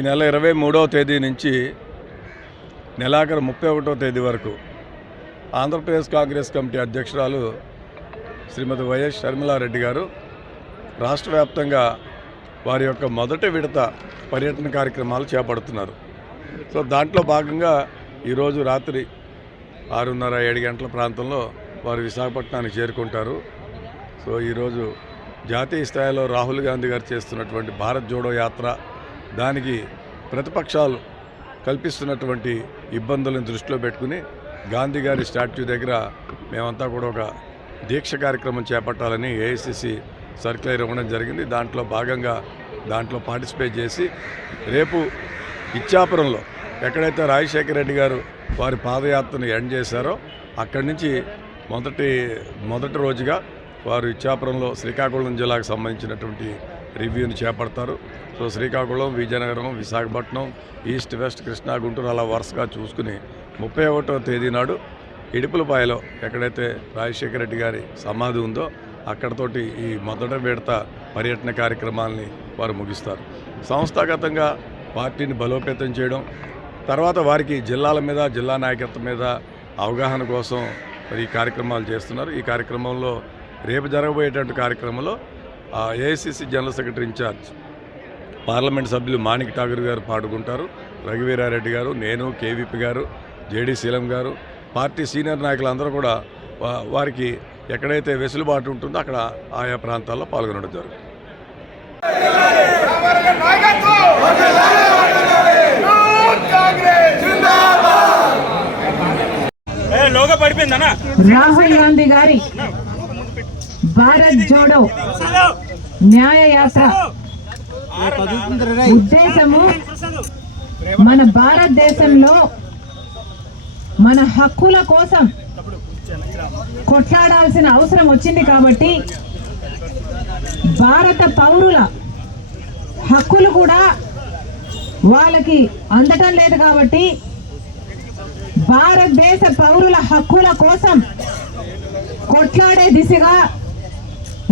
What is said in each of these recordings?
ఈ నెల ఇరవై మూడవ తేదీ నుంచి నెలాఖరు ముప్పై ఒకటో తేదీ వరకు ఆంధ్రప్రదేశ్ కాంగ్రెస్ కమిటీ అధ్యక్షురాలు శ్రీమతి వైఎస్ షర్మిలారెడ్డి గారు రాష్ట్ర వ్యాప్తంగా వారి యొక్క మొదటి విడత పర్యటన కార్యక్రమాలు చేపడుతున్నారు. సో దాంట్లో భాగంగా ఈరోజు రాత్రి ఆరున్నర ఏడు గంటల ప్రాంతంలో వారు విశాఖపట్నానికి చేరుకుంటారు. సో ఈరోజు జాతీయ స్థాయిలో రాహుల్ గాంధీ గారు చేస్తున్నటువంటి భారత్ జోడో యాత్ర దానికి ప్రతిపక్షాలు కల్పిస్తున్నటువంటి ఇబ్బందులను దృష్టిలో పెట్టుకుని గాంధీ గారి స్టాట్యూ దగ్గర మేమంతా కూడా ఒక దీక్ష కార్యక్రమం చేపట్టాలని ఏఐసిసి సర్క్యులర్ ఇవ్వడం జరిగింది. దాంట్లో భాగంగా దాంట్లో పార్టిసిపేట్ చేసి రేపు ఇచ్చాపురంలో ఎక్కడైతే రాజశేఖర రెడ్డి గారు వారి పాదయాత్రను ఎండ్ చేశారో అక్కడి నుంచి మొదటి మొదటి రోజుగా వారు ఇచ్చాపురంలో శ్రీకాకుళం జిల్లాకు సంబంధించినటువంటి రివ్యూని చేపడతారు. So Srikakulam Vizianagaram Visakhapatnam east west Krishna Guntur అలా వరుసగా చూసుకుని ముప్పై ఒకటో తేదీ నాడు ఇడుపులపాయలో ఎక్కడైతే రాజశేఖర రెడ్డి గారి సమాధి ఉందో అక్కడతోటి ఈ మొదట విడత పర్యటన కార్యక్రమాలని వారు ముగిస్తారు. సంస్థాగతంగా పార్టీని బలోపేతం చేయడం తర్వాత వారికి జిల్లాల మీద జిల్లా నాయకత్వం మీద అవగాహన కోసం మరి ఈ కార్యక్రమాలు చేస్తున్నారు. ఈ కార్యక్రమంలో రేపు జరగబోయేటువంటి కార్యక్రమంలో AICC general secretary in charge parliament సభ్యులు మాణిక్ ఠాగూర్ గారు పాడుకుంటారు రఘువీరారెడ్డి గారు నేను కేవీపీ గారు జేడీ శీలం గారు పార్టీ సీనియర్ నాయకులందరూ కూడా వారికి ఎక్కడైతే వెసులుబాటు ఉంటుందో అక్కడ ఆయా ప్రాంతాల్లో పాల్గొనడం జరుగుతుంది రాహుల్ గాంధీ గారి భారత్ జోడో న్యాయ యాత్ర ఉద్దేశము మన భారతదేశంలో మన హక్కుల కోసం కొట్లాడాల్సిన అవసరం వచ్చింది కాబట్టి భారత పౌరుల హక్కులు కూడా వాళ్ళకి అందటం లేదు కాబట్టి భారతదేశ పౌరుల హక్కుల కోసం కొట్లాడే దిశగా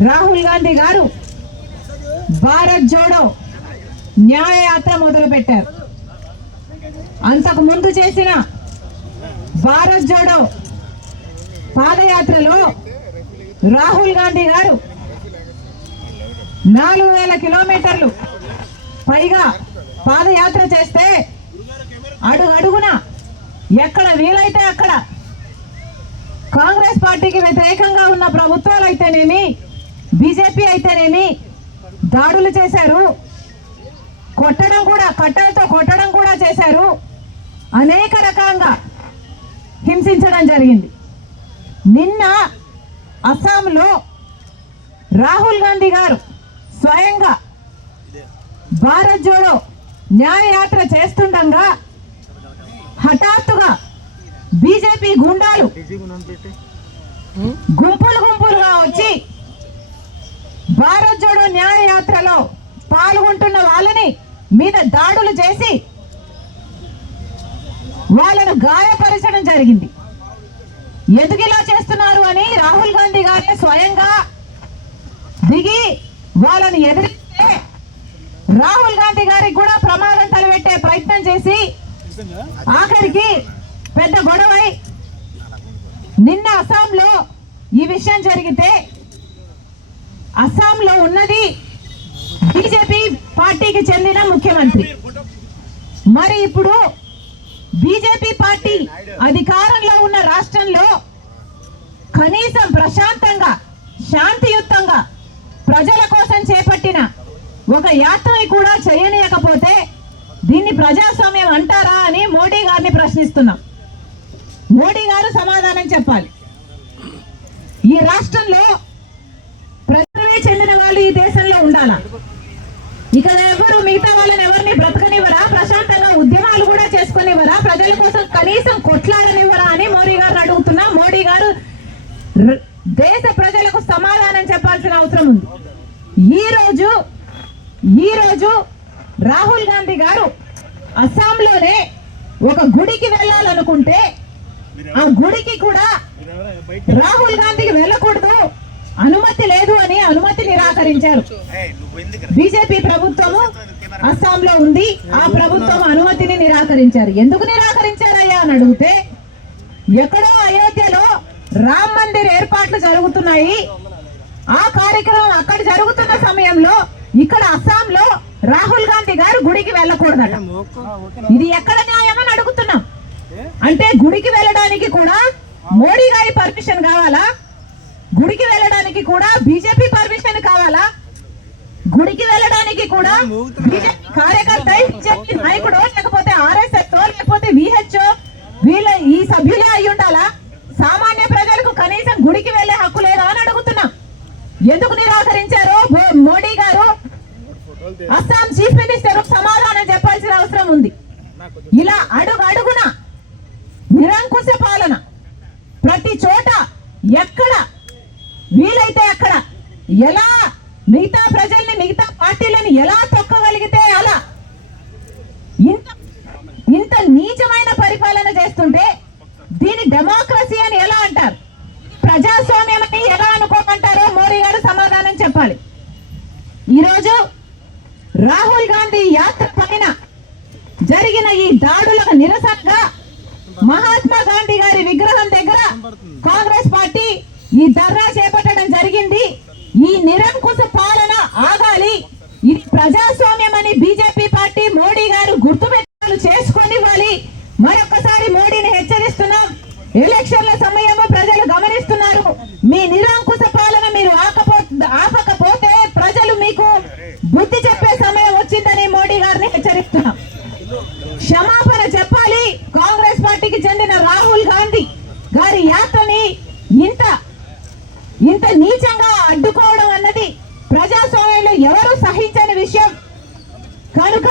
రాహుల్ గాంధీ గారు భారత్ జోడో న్యాయయాత్ర మొదలుపెట్టారు. అంతకు ముందు చేసిన భారత్ జోడో పాదయాత్రలో రాహుల్ గాంధీ గారు నాలుగు వేల కిలోమీటర్లు పైగా పాదయాత్ర చేస్తే అడుగు అడుగున ఎక్కడ వీలైతే అక్కడ కాంగ్రెస్ పార్టీకి వ్యతిరేకంగా ఉన్న ప్రభుత్వాలు అయితేనేమి బీజేపీ అయితేనేమి దాడులు చేశారు. కొట్టడం కూడా కట్టలతో కొట్టడం కూడా చేశారు. అనేక రకంగా హింసించడం జరిగింది. నిన్న అస్సాంలో రాహుల్ గాంధీ గారు స్వయంగా భారత్ జోడో న్యాయయాత్ర చేస్తుండగా హఠాత్తుగా బీజేపీ గుండాలు గుంపులు గుంపులుగా వచ్చి భారత్ జోడో న్యాయ యాత్రలో పాల్గొంటున్న వాళ్ళని మీద దాడులు చేసి వాళ్ళను గాయపరచడం జరిగింది. ఎందుకు ఇలా చేస్తున్నారు అని రాహుల్ గాంధీ గారే స్వయంగా దిగి వాళ్ళని ఎదిరిస్తే రాహుల్ గాంధీ గారికి కూడా ప్రమాదం తలపెట్టే ప్రయత్నం చేసి ఆఖరికి పెద్ద గొడవై నిన్న అస్సాంలో ఈ విషయం జరిగితే అస్సాంలో ఉన్నది బీజేపీ పార్టీకి చెందిన ముఖ్యమంత్రి. మరి ఇప్పుడు బీజేపీ పార్టీ అధికారంలో ఉన్న రాష్ట్రంలో కనీసం ప్రశాంతంగా శాంతియుతంగా ప్రజల కోసం చేపట్టిన ఒక యాత్రని కూడా చేయనీయకపోతే దీన్ని ప్రజాస్వామ్యం అంటారా అని మోడీ గారిని ప్రశ్నిస్తున్నాం. మోడీ గారు సమాధానం చెప్పాలి. ఈ రాష్ట్రంలో వాళ్ళు ఈ దేశంలో ఉండాలా? ఇక ఎవరు మిగతా వాళ్ళని ఎవరిని బ్రతకనివ్వరా? ప్రశాంతంగా ఉద్యమాలు కూడా చేసుకునివ్వరా? ప్రజల కోసం కనీసం కొట్లాడనివ్వరా అని మోడీ గారిని అడుగుతున్నా. మోడీ గారు దేశ ప్రజలకు సమాధానం చెప్పాల్సిన అవసరం ఉంది. ఈ రోజు ఈ రోజు రాహుల్ గాంధీ గారు అస్సాంలోనే ఒక గుడికి వెళ్ళాలనుకుంటే ఆ గుడికి కూడా రాహుల్ గాంధీకి వెళ్ళకూడదు. అనుమతి లేదు అని అనుమతి నిరాకరించారు. బీజేపీ ప్రభుత్వము అస్సాంలో ఉంది. ఆ ప్రభుత్వం అనుమతిని నిరాకరించారు. ఎందుకు నిరాకరించారయ్యా అని అడిగితే ఎక్కడో అయోధ్యలో రామ్ మందిర్ ఏర్పాట్లు జరుగుతున్నాయి. ఆ కార్యక్రమం అక్కడ జరుగుతున్న సమయంలో ఇక్కడ అస్సాంలో రాహుల్ గాంధీ గారు గుడికి వెళ్ళకూడదట. ఇది ఎక్కడ న్యాయం అని అడుగుతున్నాం. అంటే గుడికి వెళ్ళడానికి కూడా మోడీ గారి పర్మిషన్ కావాలా? గుడికి వెళ్ళడానికి కూడా బీజేపీ పర్మిషన్ కావాలా? గుడికి వెళ్ళడానికి కూడా బీజేపీ కార్యకర్త బీజేపీ నాయకుడు లేకపోతే ఆర్ఎస్ఎస్ లేకపోతే విహెచ్ వీళ్ళ ఈ సభ్యులే అయి ఉండాలా? సామాన్య ప్రజలకు కనీసం గుడికి వెళ్ళే హక్కు లేదా అని అడుగుతున్నా. ఎందుకు నిరాకరించారు మోడీ గారు? అస్సాం చీఫ్ మినిస్టర్ సమాధానం చెప్పాల్సిన అవసరం ఉంది. ఇలా అడుగు అడుగున నిరంకుశ పాలన. ప్రతి చోట ఎక్కడ వీలైతే అక్కడ ఎలా మిగతా ప్రజల్ని మిగతా పార్టీలను ఎలా తొక్కగలిగితే అలా ఇంత ఇంత నీచమైన పరిపాలన చేస్తుంటే దీని డెమోక్రసీ అని ఎలా అంటారు? ప్రజాస్వామ్యం అని ఎలా అనుకోమంటారో మోడీ గారు సమాధానం చెప్పాలి. ఈరోజు రాహుల్ గాంధీ యాత్ర పైన జరిగిన ఈ దాడులకు నిరసనగా మహాత్మా గాంధీ గారి విగ్రహం దగ్గర కాంగ్రెస్ పార్టీ ఈ ధర్నా చేపట్టడం జరిగింది. ఈ నిరంకుశ పాలన ఆగాలి. ఇది ప్రజాస్వామ్యం అని బీజేపీ పార్టీ మోడీ గారు గుర్తుపెట్టాలు చేసుకొని ఇవ్వాలి. మరొకసారి మోడీని హెచ్చరిస్తున్నాం. ఎలక్షన్ల సమయము ప్రజలు గమనిస్తున్నారు. మీ నిరంకుశ పాలన మీరు ఆకపో ఆపకపోతే ప్రజలు మీకు బుద్ధి చెప్పే సమయం వచ్చిందని మోడీ గారిని హెచ్చరిస్తున్నాం. క్షమాపణ చెప్పాలి. కాంగ్రెస్ పార్టీకి చెందిన రాహుల్ గాంధీ గారి యాత్రని ఇంత ఇంత నీచంగా అడ్డుకోవడం అన్నది ప్రజాస్వామ్యంలో ఎవరు సహించని విషయం. కనుక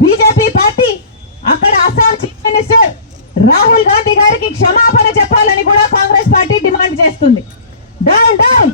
బీజేపీ పార్టీ అక్కడ అస్సాం చీఫ్ మినిస్టర్ రాహుల్ గాంధీ గారికి క్షమాపణ చెప్పాలని కూడా కాంగ్రెస్ పార్టీ డిమాండ్ చేస్తుంది. Down down.